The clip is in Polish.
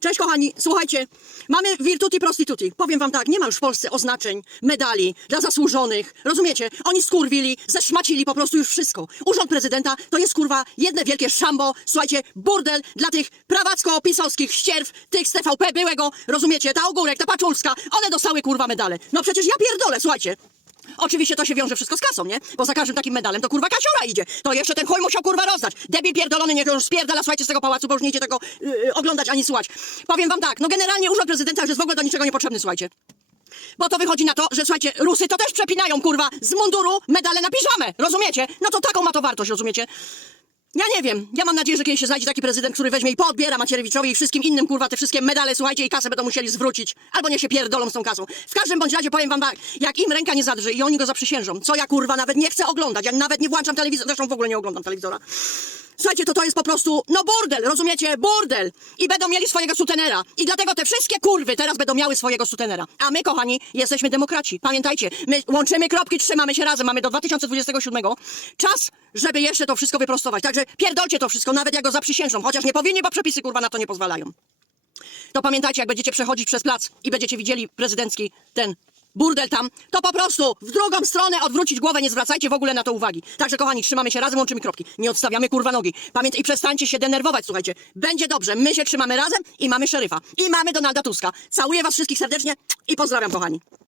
Cześć kochani, słuchajcie, mamy virtuti prostituti. Powiem wam tak, nie ma już w Polsce oznaczeń, medali dla zasłużonych. Rozumiecie? Oni skurwili, zeszmacili po prostu już wszystko. Urząd prezydenta to jest kurwa jedne wielkie szambo, słuchajcie, burdel dla tych prawacko-pisowskich ścierw, tych z TVP byłego, rozumiecie? Ta Ogórek, ta Paczulska, one dostały kurwa medale. No przecież ja pierdolę, słuchajcie. Oczywiście to się wiąże wszystko z kasą, nie? Bo za każdym takim medalem to kurwa kasiora idzie. To jeszcze ten chuj musiał kurwa rozdać. Debil pierdolony, niech już spierdala, słuchajcie, z tego pałacu, bo już nie idzie tego yy, oglądać ani słuchać. Powiem wam tak, no generalnie urząd prezydenta już jest w ogóle do niczego niepotrzebny, słuchajcie. Bo to wychodzi na to, że słuchajcie, Rusy to też przepinają, kurwa, z munduru medale na piżamę, rozumiecie? No to taką ma to wartość, rozumiecie? Ja nie wiem. Ja mam nadzieję, że kiedyś się znajdzie taki prezydent, który weźmie i podbiera Macierewiczowi i wszystkim innym, kurwa, te wszystkie medale, słuchajcie, i kasę będą musieli zwrócić. Albo nie się pierdolą z tą kasą. W każdym bądź razie powiem wam tak, jak im ręka nie zadrży i oni go zaprzysiężą, co ja, kurwa, nawet nie chcę oglądać, ja nawet nie włączam telewizora, zresztą w ogóle nie oglądam telewizora. Słuchajcie, to jest po prostu, no burdel, rozumiecie? Burdel! I będą mieli swojego sutenera. I dlatego te wszystkie kurwy teraz będą miały swojego sutenera. A my, kochani, jesteśmy demokraci. Pamiętajcie, my łączymy kropki, trzymamy się razem. Mamy do 2027 czas, żeby jeszcze to wszystko wyprostować. Także pierdolcie to wszystko, nawet jak go zaprzysiężą. Chociaż nie powinni, bo przepisy, kurwa, na to nie pozwalają. To pamiętajcie, jak będziecie przechodzić przez plac i będziecie widzieli prezydencki ten burdel tam, to po prostu w drugą stronę odwrócić głowę, nie zwracajcie w ogóle na to uwagi. Także kochani, trzymamy się razem, łączymy kropki. Nie odstawiamy kurwa nogi. Pamiętaj i przestańcie się denerwować, słuchajcie. Będzie dobrze, my się trzymamy razem i mamy szeryfa. I mamy Donalda Tuska. Całuję was wszystkich serdecznie i pozdrawiam, kochani.